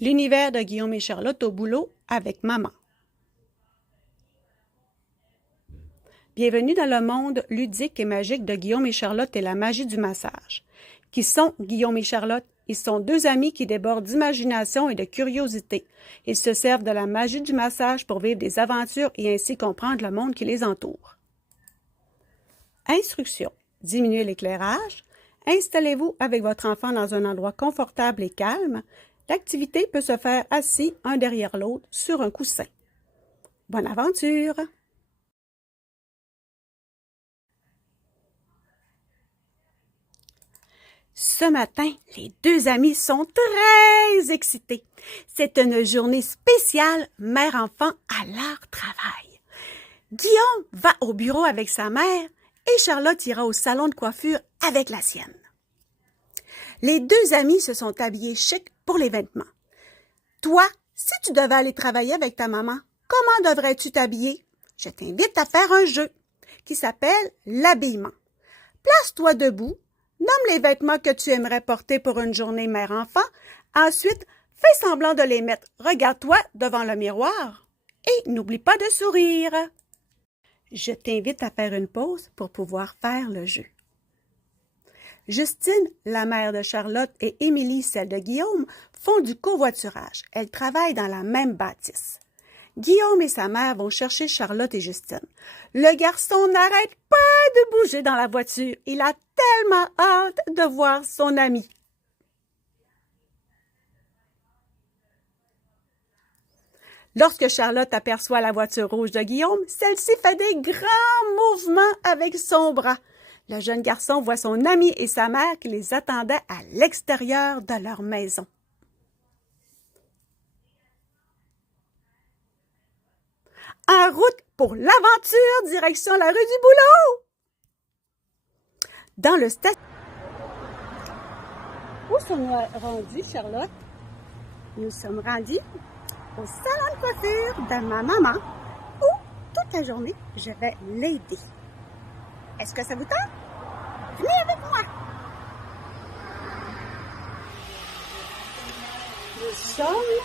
L'univers de Guillaume et Charlotte au boulot avec maman. Bienvenue dans le monde ludique et magique de Guillaume et Charlotte et la magie du massage. Qui sont Guillaume et Charlotte? Ils sont deux amis qui débordent d'imagination et de curiosité. Ils se servent de la magie du massage pour vivre des aventures et ainsi comprendre le monde qui les entoure. Instruction. Diminuez l'éclairage. Installez-vous avec votre enfant dans un endroit confortable et calme. L'activité peut se faire assis un derrière l'autre sur un coussin. Bonne aventure! Ce matin, les deux amis sont très excités. C'est une journée spéciale mère-enfant à leur travail. Guillaume va au bureau avec sa mère et Charlotte ira au salon de coiffure avec la sienne. Les deux amis se sont habillés chic pour l'événement. Toi, si tu devais aller travailler avec ta maman, comment devrais-tu t'habiller? Je t'invite à faire un jeu qui s'appelle l'habillement. Place-toi debout, nomme les vêtements que tu aimerais porter pour une journée mère-enfant. Ensuite, fais semblant de les mettre. Regarde-toi devant le miroir et n'oublie pas de sourire. Je t'invite à faire une pause pour pouvoir faire le jeu. Justine, la mère de Charlotte, et Émilie, celle de Guillaume, font du covoiturage. Elles travaillent dans la même bâtisse. Guillaume et sa mère vont chercher Charlotte et Justine. Le garçon n'arrête pas de bouger dans la voiture. Il a tellement hâte de voir son ami. Lorsque Charlotte aperçoit la voiture rouge de Guillaume, celle-ci fait des grands mouvements avec son bras. Le jeune garçon voit son ami et sa mère qui les attendaient à l'extérieur de leur maison. En route pour l'aventure, direction la rue du Boulot! Dans le station... Où sommes-nous rendus, Charlotte? Nous sommes rendus au salon de coiffure de ma maman, où toute la journée, je vais l'aider. Est-ce que ça vous tente? Venez avec moi! Nous sommes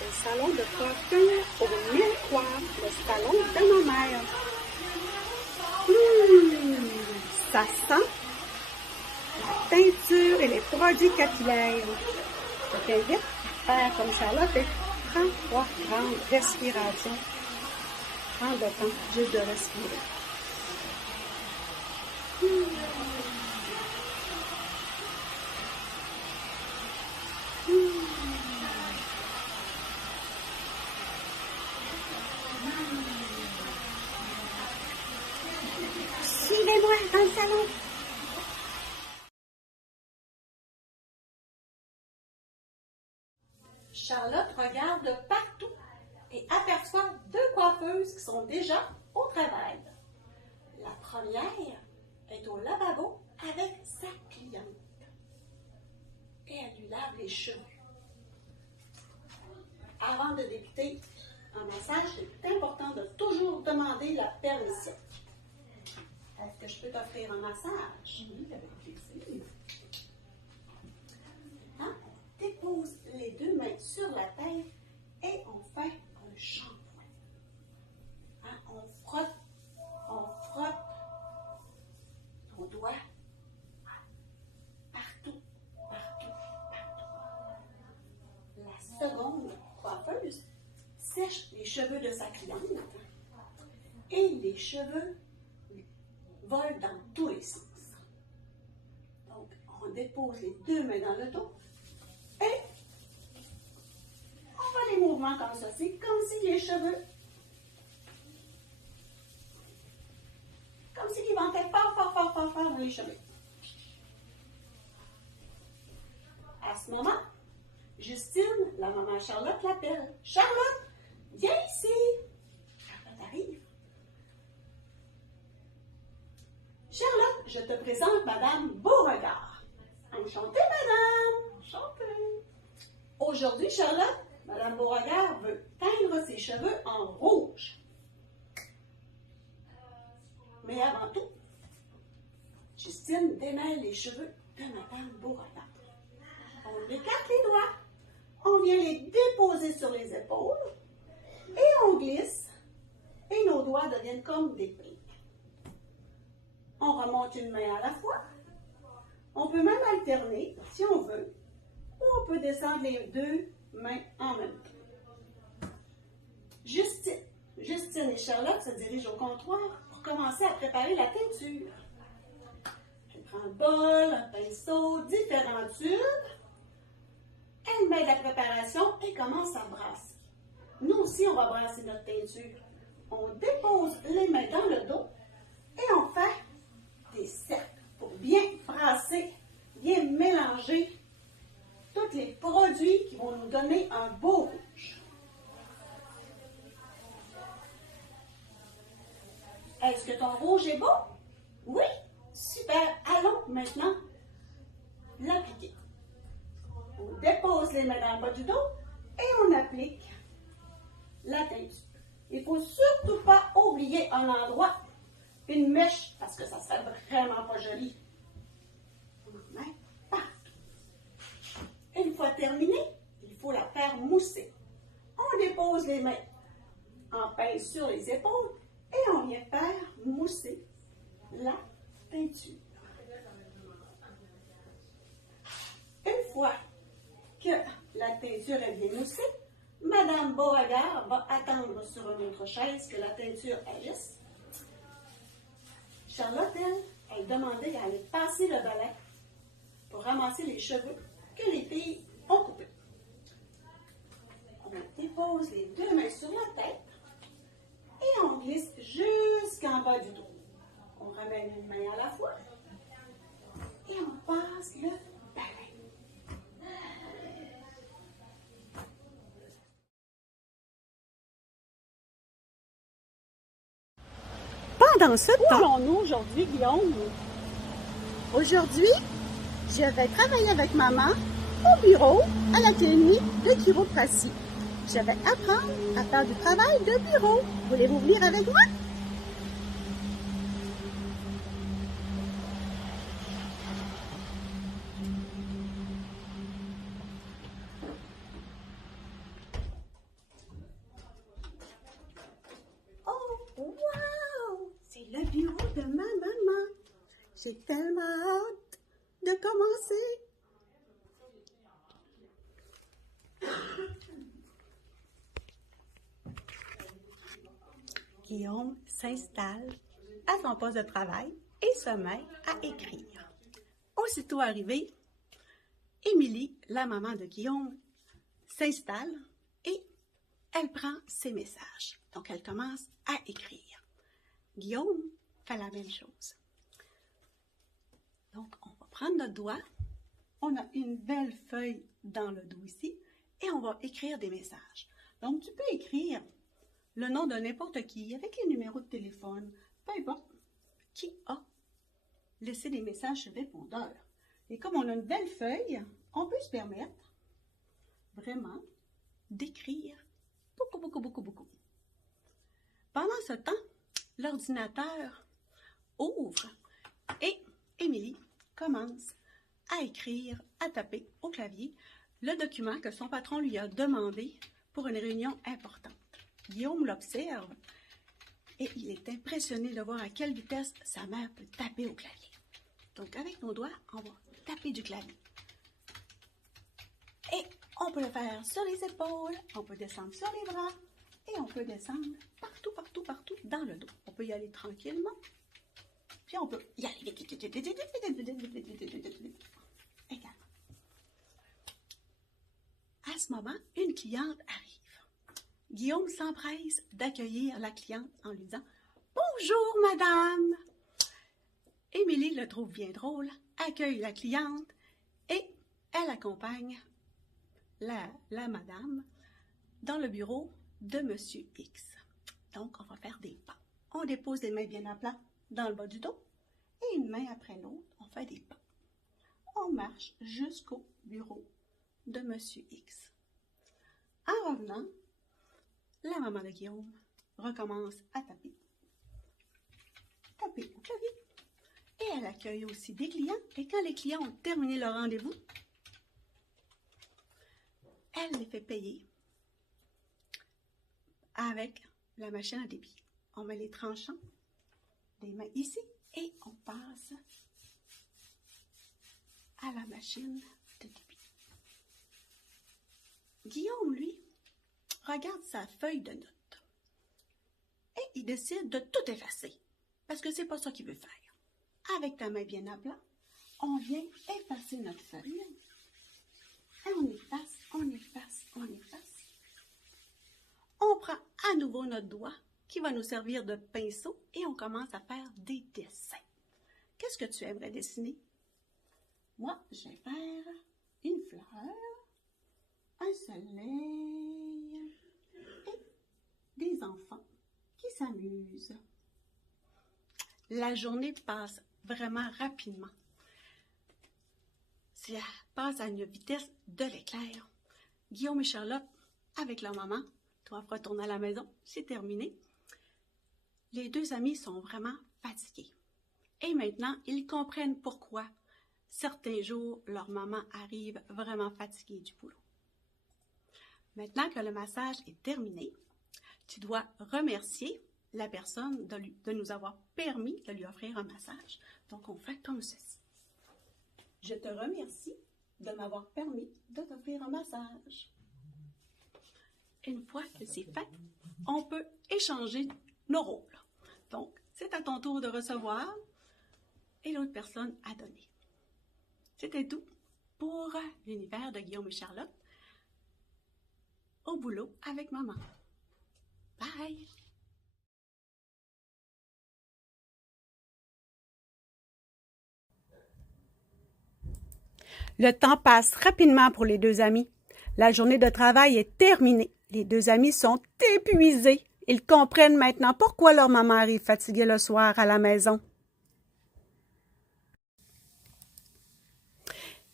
au salon de coiffure au 1003, le salon de ma mère. Ça sent la teinture et les produits capillaires. Je t'invite à faire comme Charlotte et prends 3 grandes respirations. Prends le temps juste de respirer. Suivez-moi dans le salon. Charlotte regarde partout et aperçoit 2 coiffeuses qui sont déjà au travail. La première est au lavabo avec sa cliente et elle lui lave les cheveux. Avant de débuter un massage, c'est important de toujours demander la permission. Est-ce que je peux t'offrir un massage? Oui, avec plaisir. Hein? On dépose les 2 mains sur la tête et on fait un shampoing. Hein? On frotte nos doigts partout. La seconde coiffeuse sèche les cheveux de sa cliente et les cheveux volent dans tous les sens. Donc, on dépose les 2 mains dans le dos et on fait des mouvements comme ça. C'est comme si les cheveux, comme s'ils ventaient fort dans les cheveux. À ce moment, Justine, la maman Charlotte, l'appelle. Charlotte, viens ici. Charlotte arrive. Charlotte, je te présente Madame Beauregard. Enchantée, Madame. Enchantée. Aujourd'hui, Charlotte, Madame Beauregard veut teindre ses cheveux en rouge. Mais avant tout, Justine démêle les cheveux de Madame Beauregard. On écarte les doigts. On vient sur les épaules et on glisse et nos doigts deviennent comme des pinces. On remonte une main à la fois. On peut même alterner si on veut ou on peut descendre les deux mains en même temps. Justine et Charlotte se dirigent au comptoir pour commencer à préparer la teinture. Elle prend un bol, un pinceau, différents tubes. Elle met la préparation et commence à brasser. Nous aussi, on va brasser notre teinture. On dépose les mains dans le dos et on fait des cercles pour bien brasser, bien mélanger tous les produits qui vont nous donner un beau rouge. Est-ce que ton rouge est beau? Oui? Super! Allons maintenant l'appliquer. On dépose les mains dans le bas du dos et on applique la teinture. Il ne faut surtout pas oublier un endroit, une mèche, parce que ça ne serait vraiment pas joli. On en met partout. Une fois terminé, il faut la faire mousser. On dépose les mains en pince sur les épaules et on vient faire mousser la teinture. Une fois que la teinture est bien moussée, Madame Beauregard va attendre sur une autre chaise que la teinture agisse. Charlotte, elle demandait à aller passer le balai pour ramasser les cheveux que les filles ont coupés. On dépose les deux mains sur la tête et on glisse jusqu'en bas du dos. On ramène une main à la fois et on passe le balai. Pendant ce temps, où allons-nous aujourd'hui, Guillaume? Aujourd'hui, je vais travailler avec maman au bureau à la clinique de chiropratie. Je vais apprendre à faire du travail de bureau. Voulez-vous venir avec moi? Oh, wow! C'est le bureau de ma maman. J'ai tellement hâte de commencer. Guillaume s'installe à son poste de travail et se met à écrire. Aussitôt arrivée, Émilie, la maman de Guillaume, s'installe et elle prend ses messages. Donc, elle commence à écrire. Guillaume fait la même chose. Donc, on va prendre notre doigt. On a une belle feuille dans le dos ici et on va écrire des messages. Donc, tu peux écrire le nom de n'importe qui avec les numéros de téléphone, peu importe, qui a laissé des messages sur répondeur. Et comme on a une belle feuille, on peut se permettre vraiment d'écrire beaucoup. Pendant ce temps, l'ordinateur ouvre et Émilie commence à écrire, à taper au clavier le document que son patron lui a demandé pour une réunion importante. Guillaume l'observe et il est impressionné de voir à quelle vitesse sa mère peut taper au clavier. Donc, avec nos doigts, on va taper du clavier. Et on peut le faire sur les épaules, on peut descendre sur les bras et on peut descendre partout dans le dos. On peut y aller tranquillement, puis on peut y aller vite. Également. À ce moment, une cliente arrive. Guillaume s'empresse d'accueillir la cliente en lui disant « Bonjour, madame !» Émilie le trouve bien drôle, accueille la cliente et elle accompagne la madame dans le bureau de Monsieur X. Donc, on va faire des pas. On dépose les mains bien à plat dans le bas du dos et une main après l'autre, on fait des pas. On marche jusqu'au bureau de Monsieur X. En revenant, la maman de Guillaume recommence à taper au clavier. Et elle accueille aussi des clients. Et quand les clients ont terminé leur rendez-vous, elle les fait payer avec la machine à débit. On met les tranchants des mains ici et on passe à la machine de débit. Guillaume, lui, regarde sa feuille de notes et il décide de tout effacer parce que c'est pas ça qu'il veut faire. Avec ta main bien à plat, on vient effacer notre feuille et on efface, on efface, on efface. On prend à nouveau notre doigt qui va nous servir de pinceau et on commence à faire des dessins. Qu'est-ce que tu aimerais dessiner? Moi, je vais faire une fleur, un soleil et des enfants qui s'amusent. La journée passe vraiment rapidement. Ça passe à une vitesse de l'éclair. Guillaume et Charlotte, avec leur maman, doivent retourner à la maison. C'est terminé. Les deux amis sont vraiment fatigués. Et maintenant, ils comprennent pourquoi certains jours, leur maman arrive vraiment fatiguée du boulot. Maintenant que le massage est terminé, tu dois remercier la personne de nous avoir permis de lui offrir un massage. Donc, on fait comme ceci. Je te remercie de m'avoir permis de t'offrir un massage. Une fois que c'est fait, on peut échanger nos rôles. Donc, c'est à ton tour de recevoir et l'autre personne à donner. C'était tout pour l'univers de Guillaume et Charlotte au boulot avec maman. Bye! Le temps passe rapidement pour les deux amis. La journée de travail est terminée. Les deux amis sont épuisés. Ils comprennent maintenant pourquoi leur maman arrive fatiguée le soir à la maison.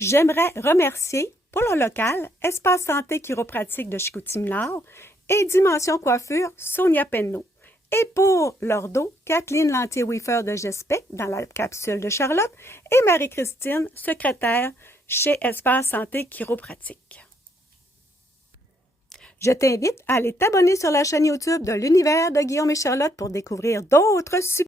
J'aimerais remercier pour le local Espace Santé Chiropratique de Chicoutimi-Nord et Dimension Coiffure Sonia Penneau. Et pour leur dos, Kathleen Lantier-Wiefer de Gespec dans la capsule de Charlotte et Marie-Christine, secrétaire chez Espace Santé Chiropratique. Je t'invite à aller t'abonner sur la chaîne YouTube de l'univers de Guillaume et Charlotte pour découvrir d'autres super